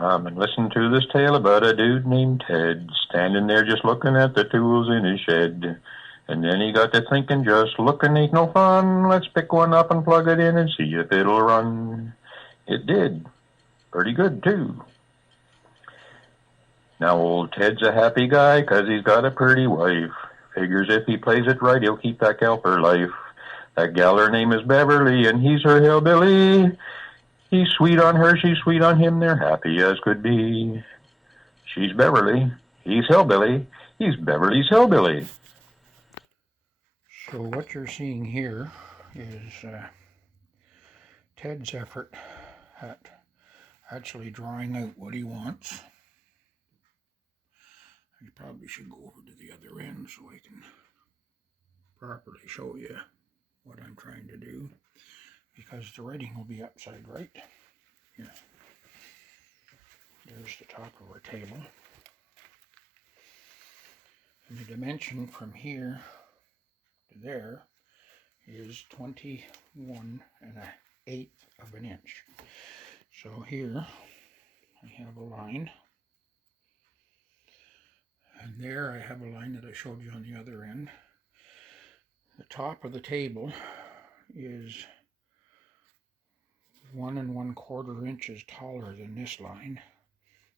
Come and listen to this tale about a dude named Ted, standing there just looking at the tools in his shed. And then he got to thinking, just looking ain't no fun. Let's pick one up and plug it in and see if it'll run. It did. Pretty good, too. Now old Ted's a happy guy 'cause he's got a pretty wife. Figures if he plays it right, he'll keep that gal for life. That gal, her name is Beverly, and he's her hillbilly. He's sweet on her, she's sweet on him, they're happy as could be. She's Beverly, he's Hillbilly, he's Beverly's Hillbilly. So what you're seeing here is Ted's effort at actually drawing out what he wants. I probably should go over to the other end so I can properly show you what I'm trying to do, because the writing will be upside right. Here. There's the top of our table. And the dimension from here to there is 21 1/8 of an inch. So here I have a line, and there I have a line that I showed you on the other end. The top of the table is 1 1/4 inches taller than this line,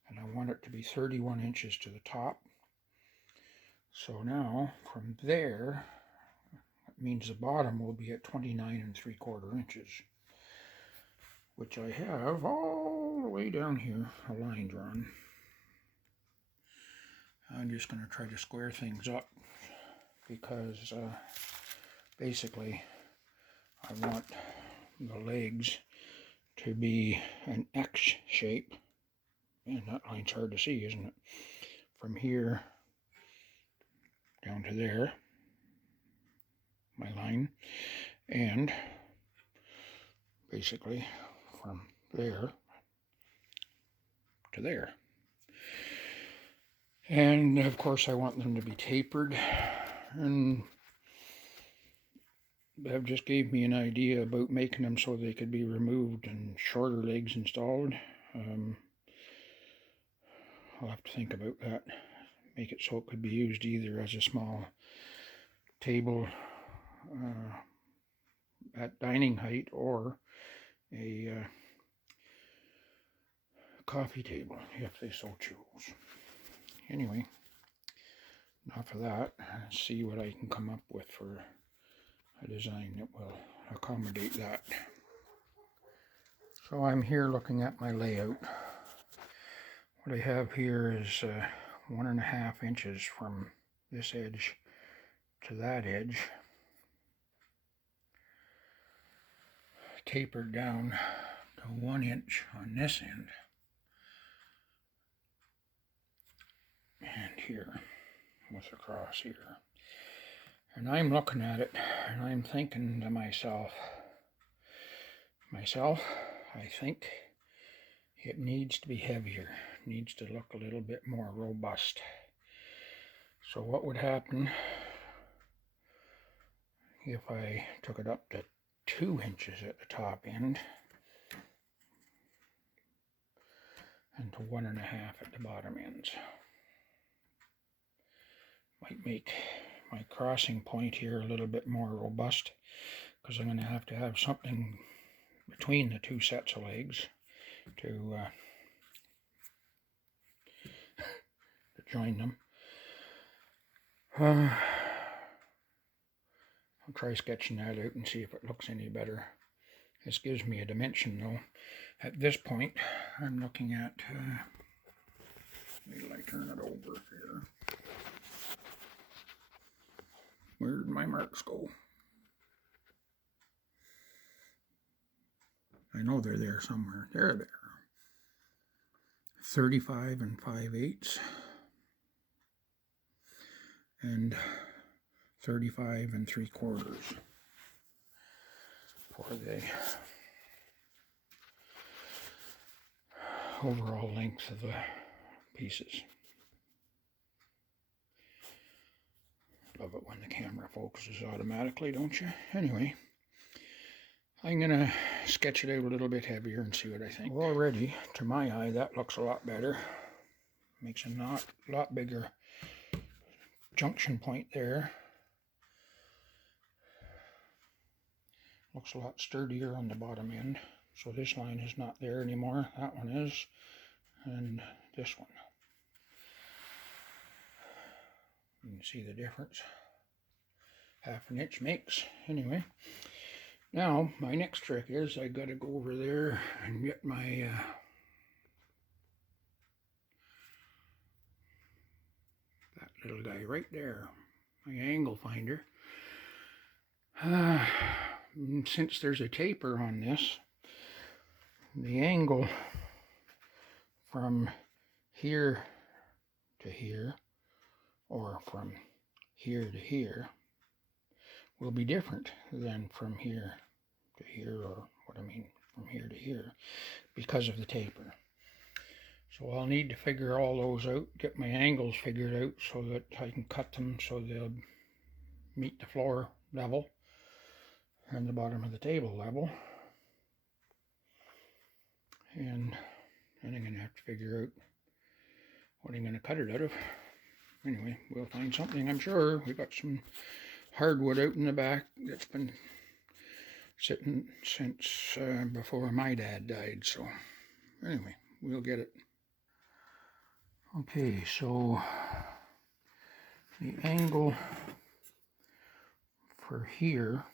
and I want it to be 31 inches to the top. So now from there, that means the bottom will be at 29 3/4 inches, which I have all the way down here, a line drawn. I'm just going to try to square things up because basically I want the legs to be an X shape, and that line's hard to see, isn't it? From here down to there, my line, and basically from there to there. And of course I want them to be tapered, and Bev just gave me an idea about making them so they could be removed and shorter legs installed. I'll have to think about that. Make it so it could be used either as a small table at dining height or a coffee table if they so choose. Anyway, enough of that. Let's see what I can come up with for a design that will accommodate that. So I'm here looking at my layout. What I have here is 1.5 inches from this edge to that edge, tapered down to 1 inch on this end, and here with a cross here. And I'm looking at it and I'm thinking to myself, I think it needs to be heavier, needs to look a little bit more robust. So what would happen if I took it up to 2 inches at the top end and to 1.5 at the bottom ends? Might make my crossing point here a little bit more robust, because I'm going to have something between the two sets of legs to join them. I'll try sketching that out and see if it looks any better. This gives me a dimension though. At this point, I'm looking at, wait till I turn it over here. Where did my marks go? I know they're there somewhere. There they are. 35 5/8 and 35 3/4 for the overall length of the pieces. Love it when the camera focuses automatically, don't you? Anyway, I'm going to sketch it out a little bit heavier and see what I think. Already, to my eye, that looks a lot better. Makes a lot bigger junction point there. Looks a lot sturdier on the bottom end. So this line is not there anymore. That one is. And this one. You can see the difference. Half an inch makes. Anyway. Now, my next trick is I got to go over there and get my that little guy right there, my angle finder. Since there's a taper on this, the angle from here to here, or from here to here, will be different than from here to here, or what I mean from here to here, because of the taper. So I'll need to figure all those out, get my angles figured out so that I can cut them so they'll meet the floor level and the bottom of the table level. And then I'm going to have to figure out what I'm going to cut it out of. Anyway, we'll find something, I'm sure. We've got some hardwood out in the back that's been sitting since before my dad died. So anyway, we'll get it. Okay, so the angle for here,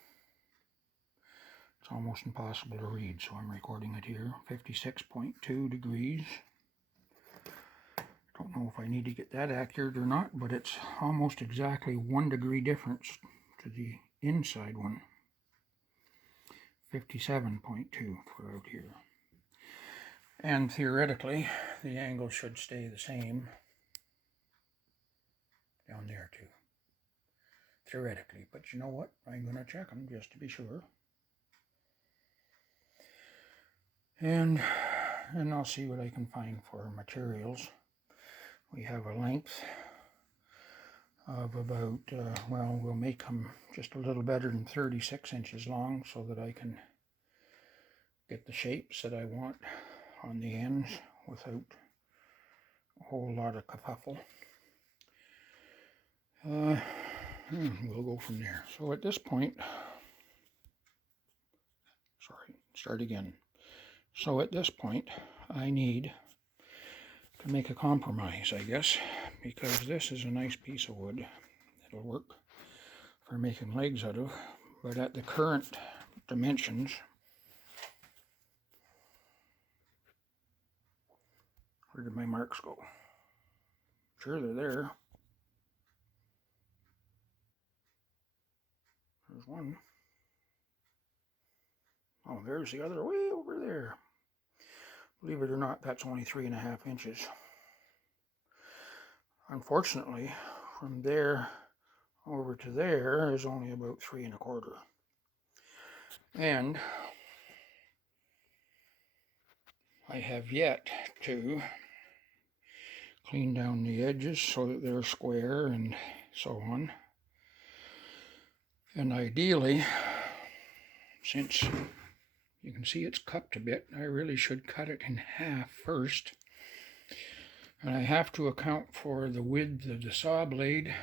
it's almost impossible to read, so I'm recording it here. 56.2 degrees. Don't know if I need to get that accurate or not, but it's almost exactly 1 degree difference to the inside one. 57.2 for out here. And theoretically, the angle should stay the same down there too. Theoretically, but you know what? I'm going to check them just to be sure. And I'll see what I can find for materials. We have a length of about, well, we'll make them just a little better than 36 inches long so that I can get the shapes that I want on the ends without a whole lot of kerfuffle. We'll go from there. So at this point, start again. So at this point, I need to make a compromise, I guess, because this is a nice piece of wood. It'll work for making legs out of, but at the current dimensions, where did my marks go? Sure, they're there. There's one. Oh, there's the other way over there. Believe it or not, that's only 3.5 inches. Unfortunately, from there over to there is only about 3.25. And I have yet to clean down the edges so that they're square and so on. And ideally, since you can see it's cupped a bit, I really should cut it in half first. And I have to account for the width of the saw blade.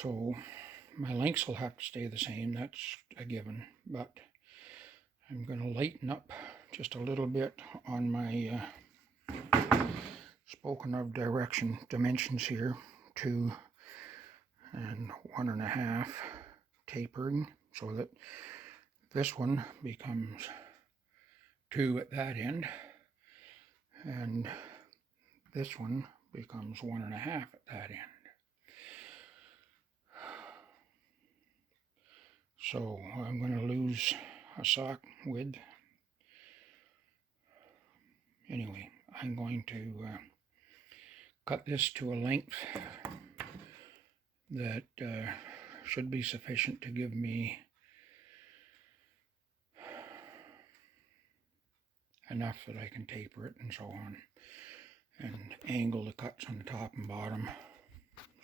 So my lengths will have to stay the same, that's a given, but I'm going to lighten up just a little bit on my spoken of dimensions here, 2 and 1.5 tapering, so that this one becomes 2 at that end, and this one becomes 1.5 at that end. So I'm going to lose a sock width. Anyway, I'm going to cut this to a length that should be sufficient to give me enough that I can taper it and so on. and angle the cuts on the top and bottom.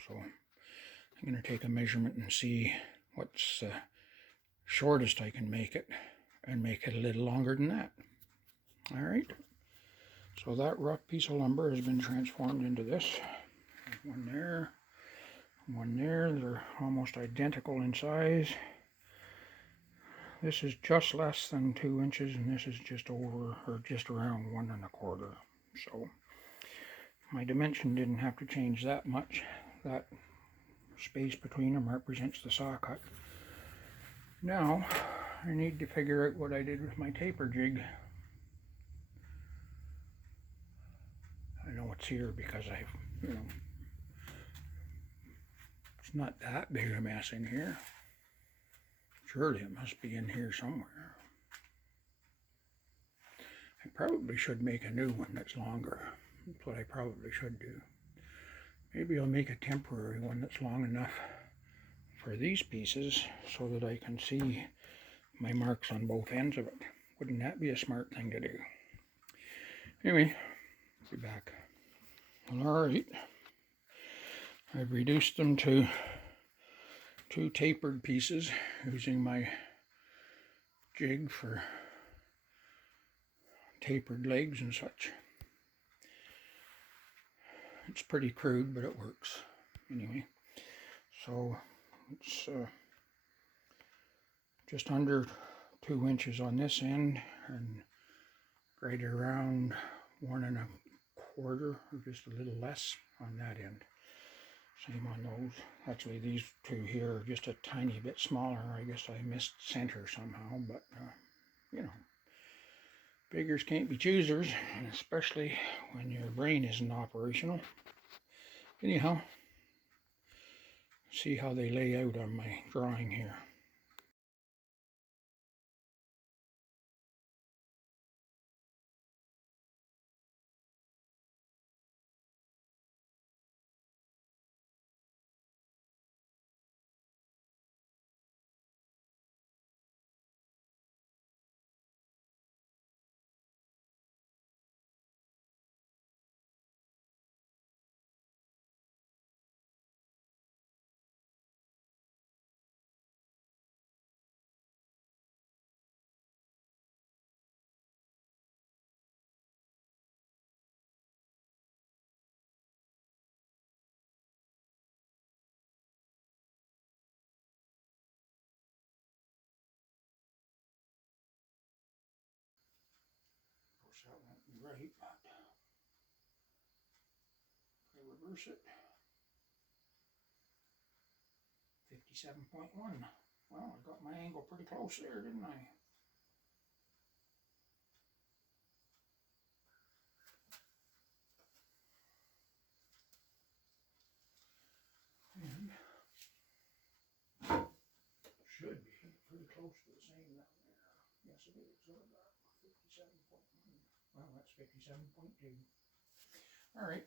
So I'm going to take a measurement and see what's the shortest I can make it, and make it a little longer than that. Alright, so that rough piece of lumber has been transformed into this. One there, one there. They're almost identical in size. This is just less than 2 inches, and this is just over, or just around 1 1/4. So my dimension didn't have to change that much. That space between them represents the saw cut. Now I need to figure out what I did with my taper jig. I know it's here because it's not that big a mess in here. Surely it must be in here somewhere. I probably should make a new one that's longer. That's what I probably should do. Maybe I'll make a temporary one that's long enough for these pieces so that I can see my marks on both ends of it. Wouldn't that be a smart thing to do? Anyway, I'll be back. Alright, I've reduced them to 2 tapered pieces using my jig for tapered legs and such. It's pretty crude, but it works. Anyway, so it's just under 2 inches on this end, and right around 1 1/4, or just a little less on that end. Same on those. Actually, these two here are just a tiny bit smaller. I guess I missed center somehow, but you know, beggars can't be choosers, especially when your brain isn't operational. Anyhow, see how they lay out on my drawing here. Of course, that won't be right, but if I reverse it, 57.1. Well, I got my angle pretty close there, didn't I? And should be pretty close to the same down there. Yes, it is. So about 57.1. Well, that's 57.2. All right.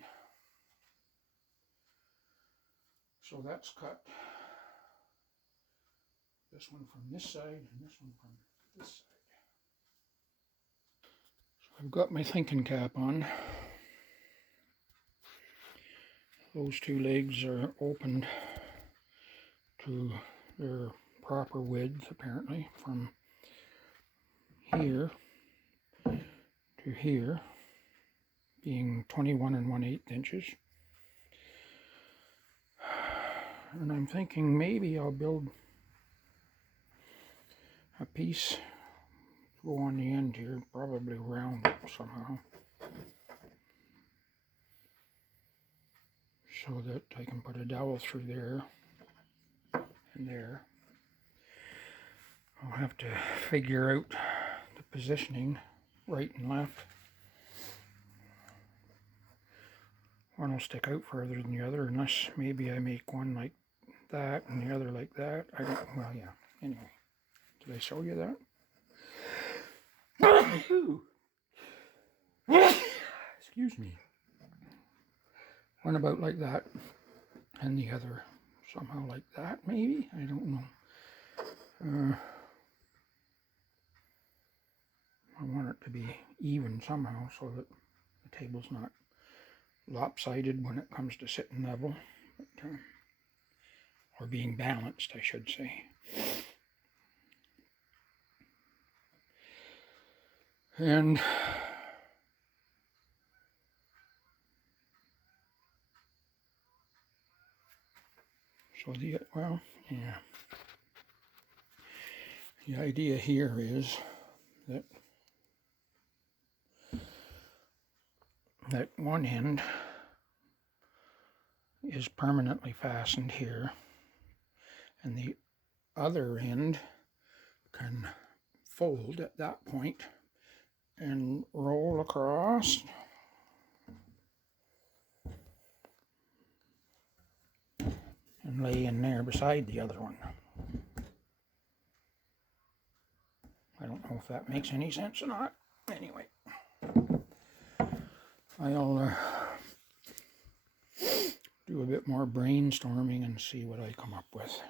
So that's cut. This one from this side and this one from this side. So I've got my thinking cap on. Those 2 legs are opened to their proper width, apparently, from here to here, being 21 1/8 inches. And I'm thinking maybe I'll build a piece, go on the end here, probably round it somehow, so that I can put a dowel through there and there. I'll have to figure out the positioning, right and left. One will stick out further than the other, unless maybe I make one like that and the other like that. I don't, well, yeah. Anyway, did I show you that? Excuse me. One about like that, and the other somehow like that, maybe? I don't know. I want it to be even somehow so that the table's not lopsided when it comes to sitting level, but, or being balanced, I should say. And so the idea here is that one end is permanently fastened here, and the other end can fold at that point and roll across and lay in there beside the other one. I don't know if that makes any sense or not. Anyway, I'll do a bit more brainstorming and see what I come up with.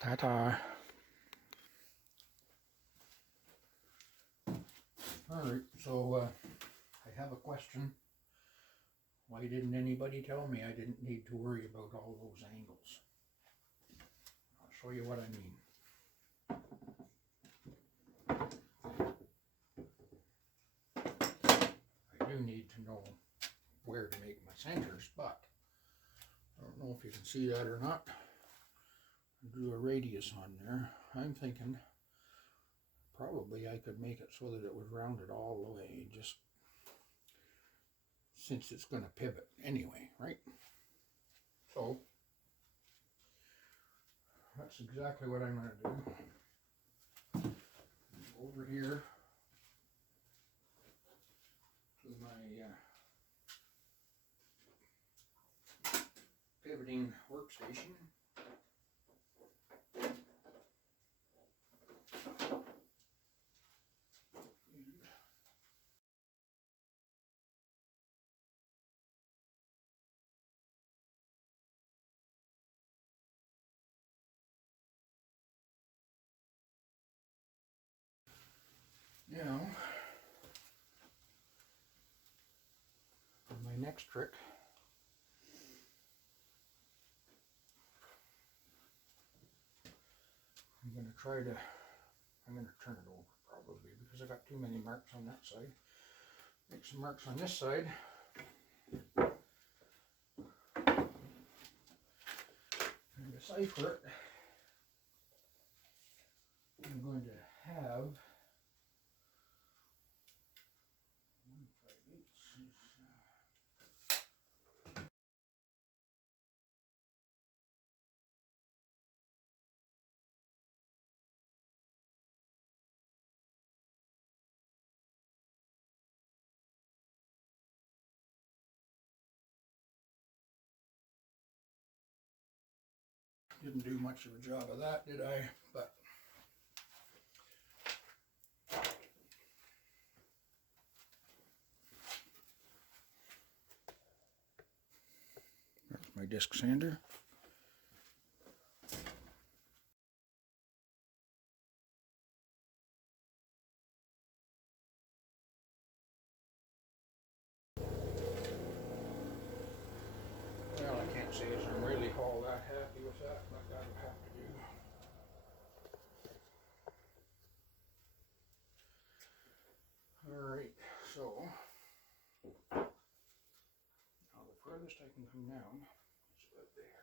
Ta-ta. Alright, so I have a question. Why didn't anybody tell me I didn't need to worry about all those angles? I'll show you what I mean. I do need to know where to make my centers, but I don't know if you can see that or not. I'll do a radius on there. I'm thinking probably I could make it so that it was rounded all the way, just since it's going to pivot anyway, right? So that's exactly what I'm going to do. Over here to my pivoting workstation. Now, for my next trick, I'm going to turn it over probably because I got too many marks on that side. Make some marks on this side. And decipher it. I'm going to have didn't do much of a job of that, did I? But there's my disc sander. Well, I can't say as I'm really all that happy with that, but that'll have to do. Alright, so now the furthest I can come down is about there.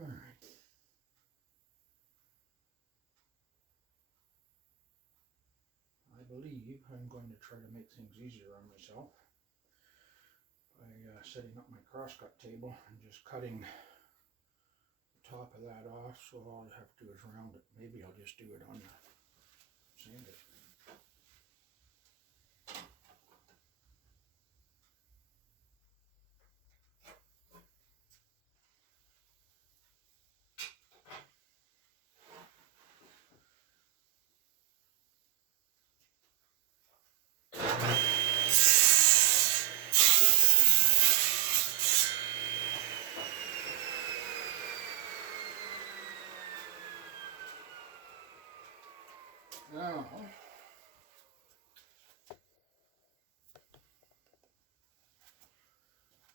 Alright. I believe I'm going to try to make things easier on myself by setting up my crosscut table and just cutting the top of that off, so all I have to do is round it. Maybe I'll just do it on the sander. Now,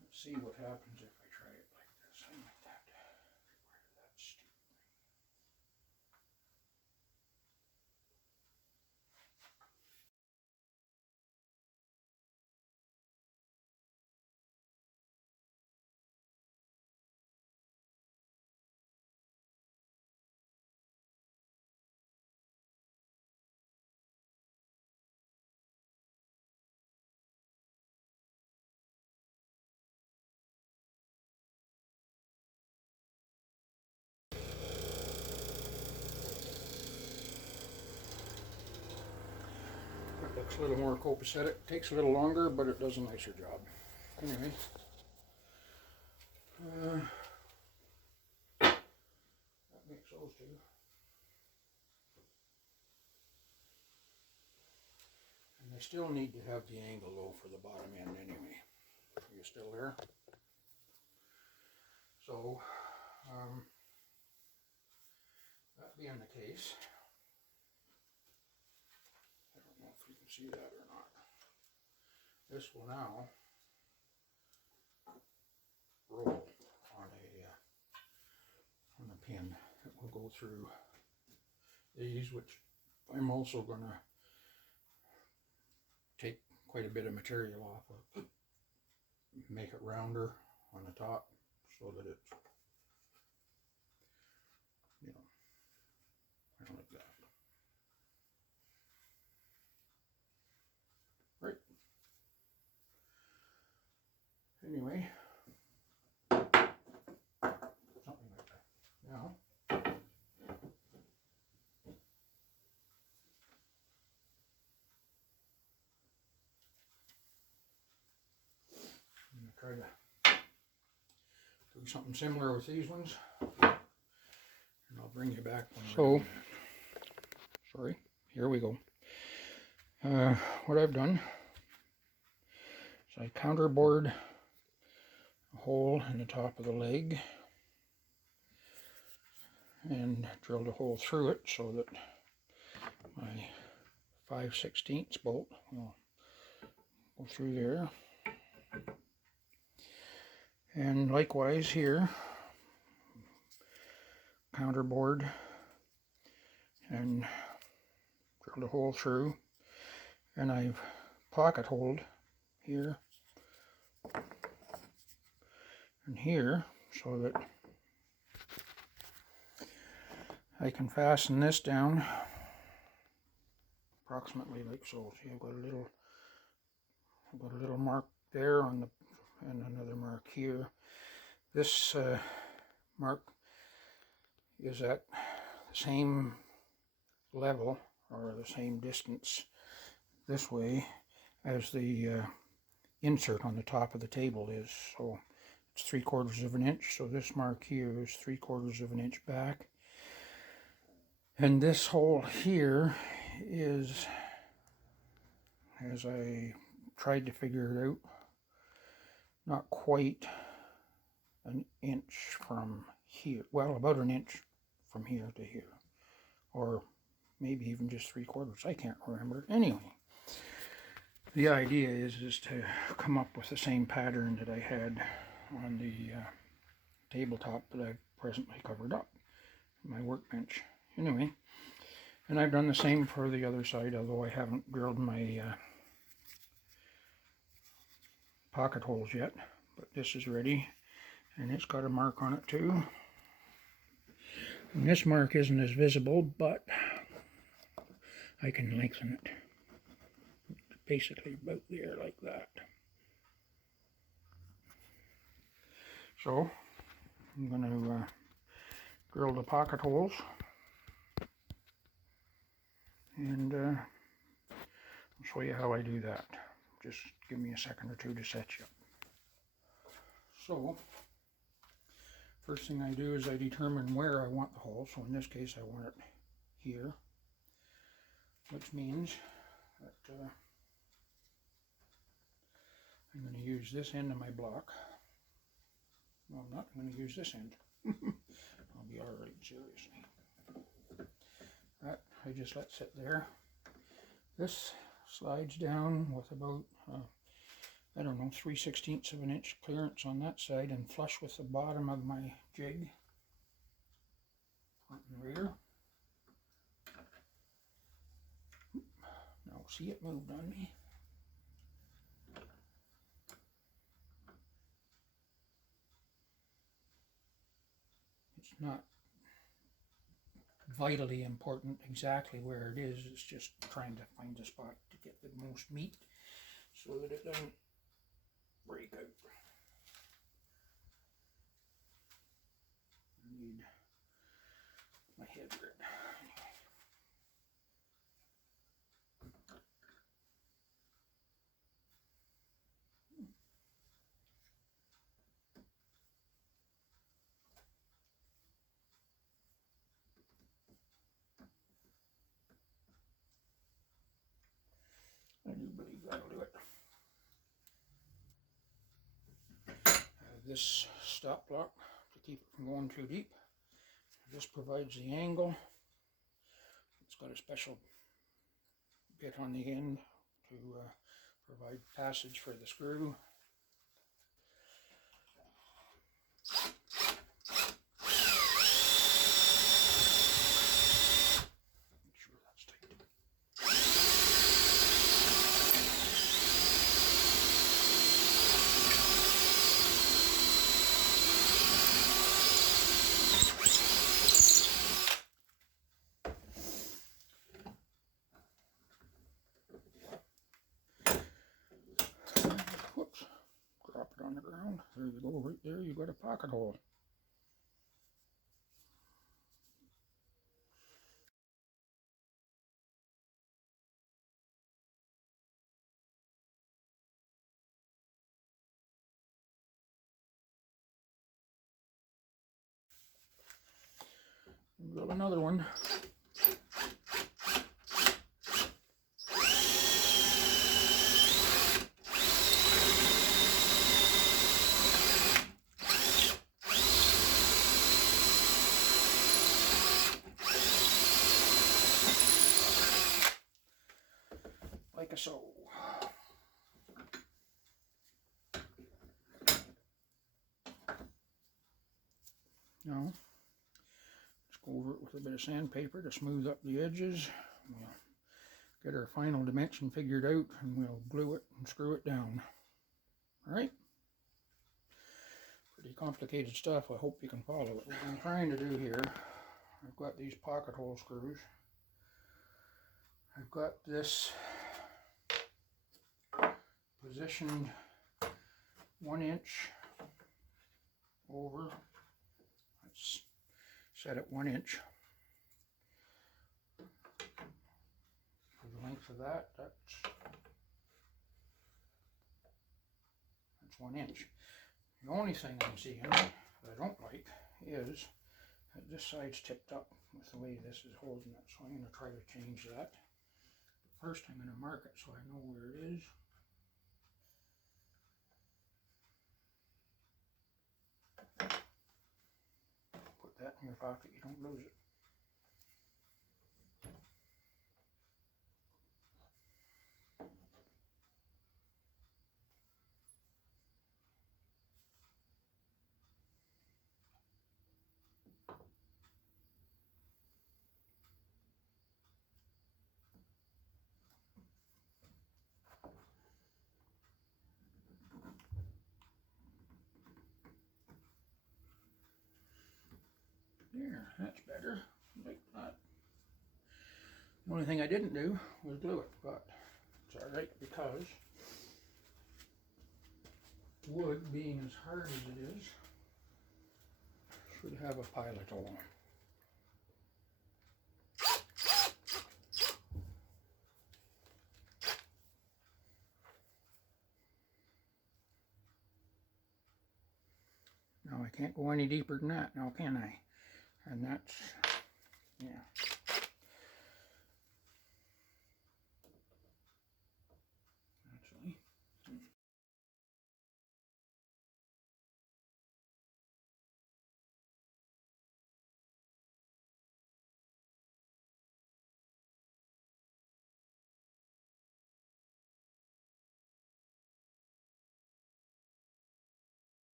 let's see what happens if I try it like this. I like that. Get rid of that stupid. It looks a little more copacetic. Takes a little longer, but it does a nicer job. Anyway, that makes those two. And I still need to have the angle low for the bottom end anyway. Are you still there? So, that being the case, I don't know if you can see that or not. This will now roll on a pin. It will go through these, which I'm also going to take quite a bit of material off of, make it rounder on the top so that it's, you know, kind of like that. Right. Anyway, something like that. Now, I'm going to try to do something similar with these ones, and I'll bring you back when we're done. Sorry, here we go. What I've done is I counterbored a hole in the top of the leg and drilled a hole through it so that my 5/16 bolt will go through there. And likewise here, counterbored and drilled a hole through, and I've pocket holed here and here so that I can fasten this down approximately like so. See, I've got a little mark there on the, and another mark here. This mark is at the same level or the same distance this way as the insert on the top of the table is. So it's 3/4 of an inch. So this mark here is 3/4 of an inch back. And this hole here is, as I tried to figure it out, not quite an inch from here. Well, about an inch from here to here. Or maybe even just 3/4. I can't remember. Anyway, the idea is to come up with the same pattern that I had on the tabletop that I've presently covered up, my workbench. Anyway, and I've done the same for the other side, although I haven't drilled my pocket holes yet, but this is ready, and it's got a mark on it too. And this mark isn't as visible, but I can lengthen it. Basically about there, like that. So I'm going to drill the pocket holes, and I'll show you how I do that. Just give me a second or two to set you up. So first thing I do is I determine where I want the hole. So in this case I want it here, which means that I'm going to use this end of my block. No, I'm not going to use this end. I'll be alright, seriously. That I just let sit there. This slides down with about, I don't know, 3/16 of an inch clearance on that side and flush with the bottom of my jig, front and rear. Now see, it moved on me. It's not vitally important exactly where it is, it's just trying to find a spot to get the most meat so that it doesn't break out. I need my head grit. I do believe that'll do it. This stop block to keep it from going too deep. This provides the angle. It's got a special bit on the end to provide passage for the screw. Make sure that's tight. Whoops, drop it on the ground. There you go, right there you got a pocket hole. Drill another one. Like so. Now, let's go over it with a bit of sandpaper to smooth up the edges. We'll get our final dimension figured out and we'll glue it and screw it down. Alright? Pretty complicated stuff. I hope you can follow it. What I'm trying to do here, I've got these pocket hole screws. I've got this positioned 1 inch over. Let's set it 1 inch. For the length of that, that's 1 inch. The only thing I'm seeing that I don't like is that this side's tipped up with the way this is holding it, so I'm going to try to change that. First I'm going to mark it so I know where it is. Put that in your pocket, you don't lose it. There, that's better, like that. The only thing I didn't do was glue it, but it's alright because wood, being as hard as it is, should have a pilot hole. Now I can't go any deeper than that now, can I? And that's, yeah. Actually.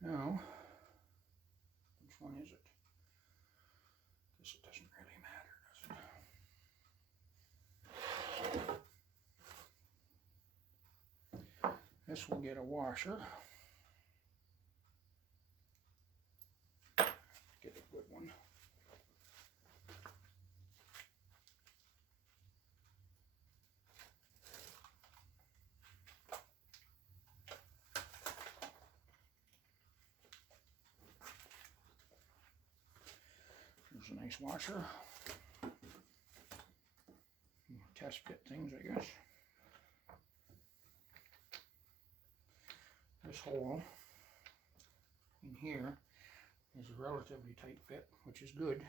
Now, which one is it? This doesn't really matter, does it? This will get a washer. Get a good one. There's a nice washer. Test fit things, I guess. This hole in here is a relatively tight fit, which is good.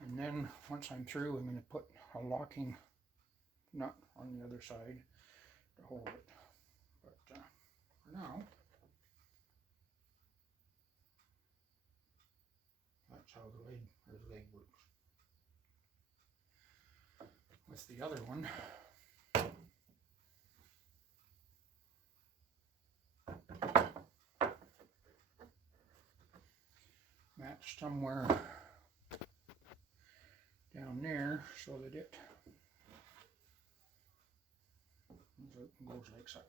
And then once I'm through, I'm going to put a locking nut on the other side to hold it. But for now, that's how the leg works. With the other one, matched somewhere down there so that it goes like such.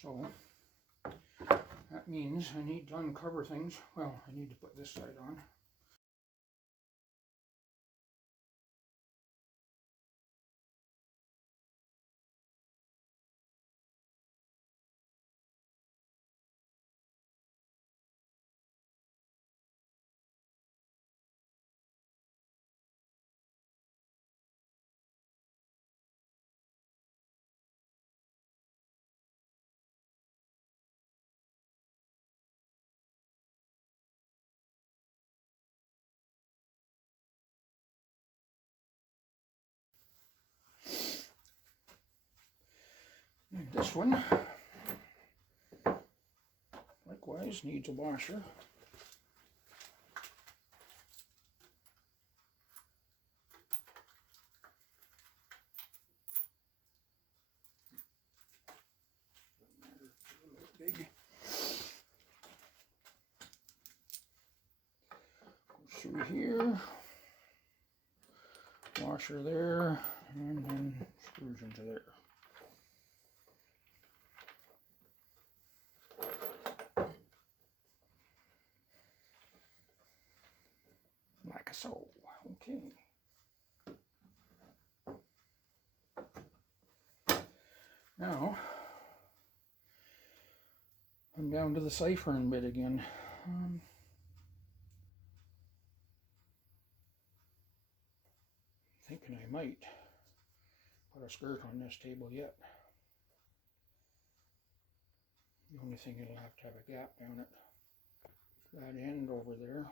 So that means I need to uncover things. Well, I need to put this side on. And this one, likewise, needs a washer. Big. Goes through here, washer there, and then screws into there. Like so. Okay. Now, I'm down to the ciphering bit again. Thinking I might put a skirt on this table yet. The only thing, it'll have to have a gap down it. That end over there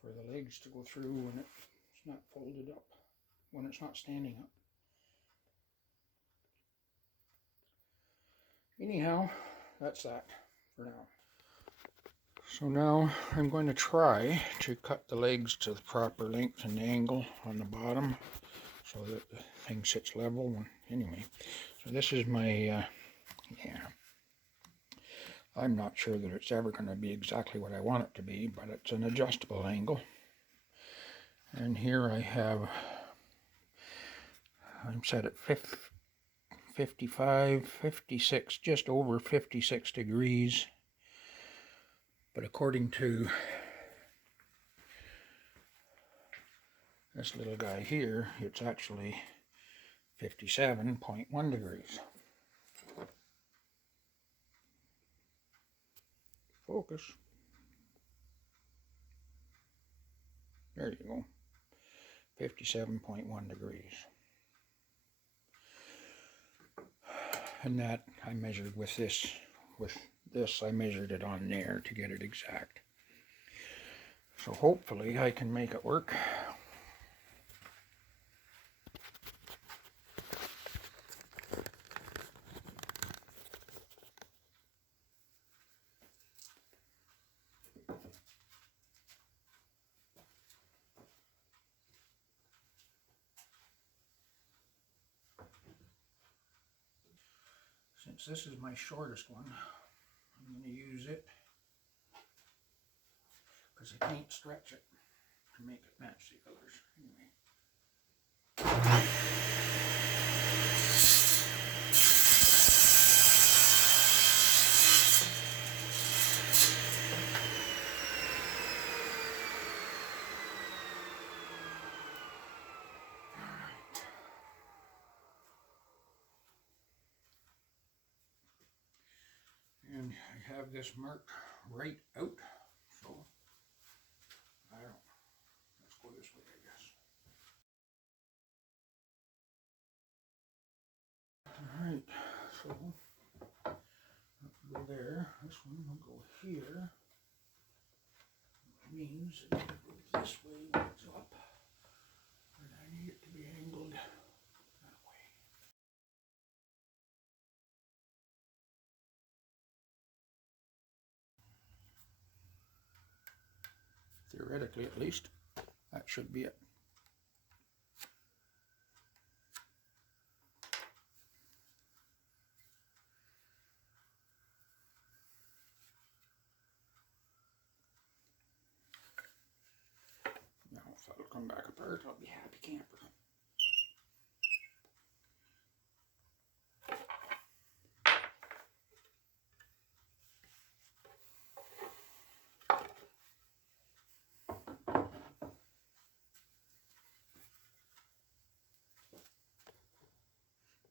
for the legs to go through when it's not folded up, when it's not standing up. Anyhow, that's that for now. So now I'm going to try to cut the legs to the proper length and angle on the bottom so that the thing sits level. Anyway, so this is my, I'm not sure that it's ever going to be exactly what I want it to be, but it's an adjustable angle. And here I have, I'm set at 55, 56, just over 56 degrees. But according to this little guy here, it's actually 57.1 degrees. Focus. There you go. 57.1 degrees. And that I measured with this. With this, I measured it on there to get it exact. So hopefully I can make it work. Since this is my shortest one, I'm going to use it because I can't stretch it to make it match the others. Anyway. And I have this marked right out, so I don't, let's go this way, I guess. Alright, so that will go there, this one will go here, which means it will go this way when it's up, and I need it to be angled that way. Theoretically, at least, that should be it. Now, if that'll come back apart, I'll be happy camper.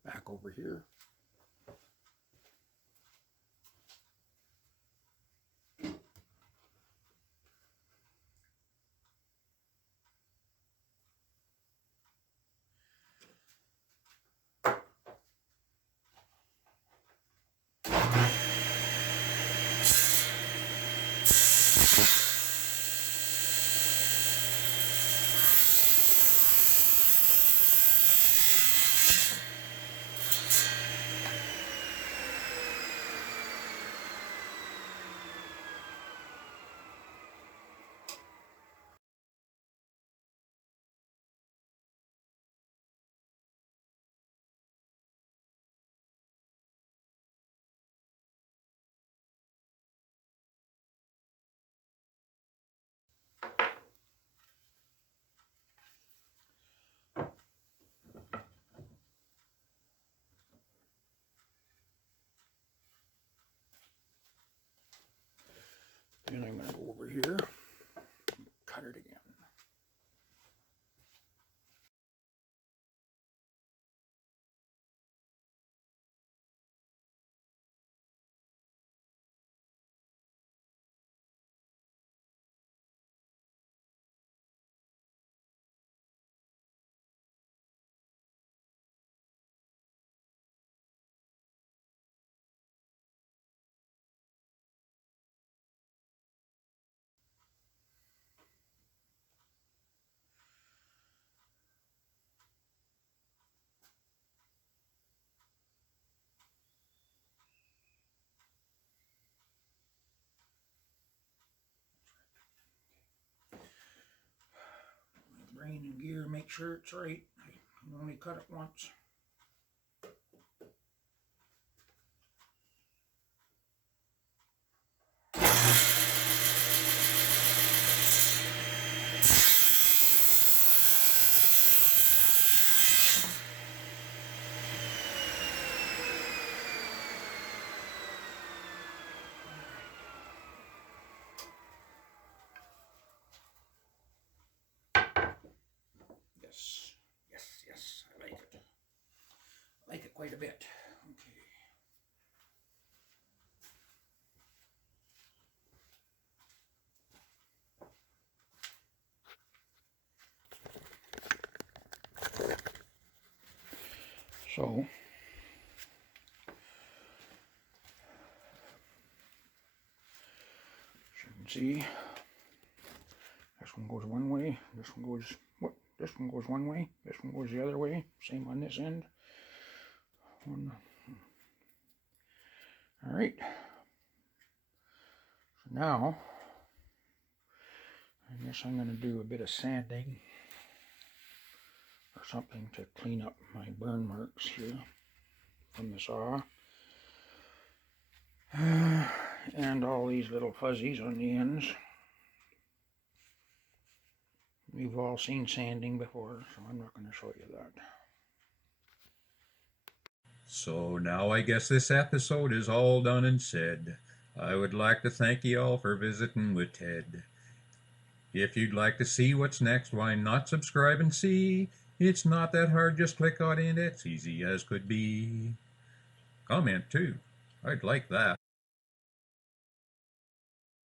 Back over here. And I'm going to go over here and cut it again. My brain and gear, make sure it's right. I can only cut it once. Yes, yes, yes, I like it. I like it quite a bit. Okay. So, as you can see, this one goes one way, this one goes, what? This one goes one way, this one goes the other way, same on this end. One. All right. So now, I guess I'm going to do a bit of sanding or something to clean up my burn marks here from the saw. and all these little fuzzies on the ends. You've all seen sanding before, so I'm not going to show you that. So now I guess this episode is all done and said. I would like to thank you all for visiting with Ted. If you'd like to see what's next, why not subscribe and see? It's not that hard, just click on it, it's easy as could be. Comment too, I'd like that.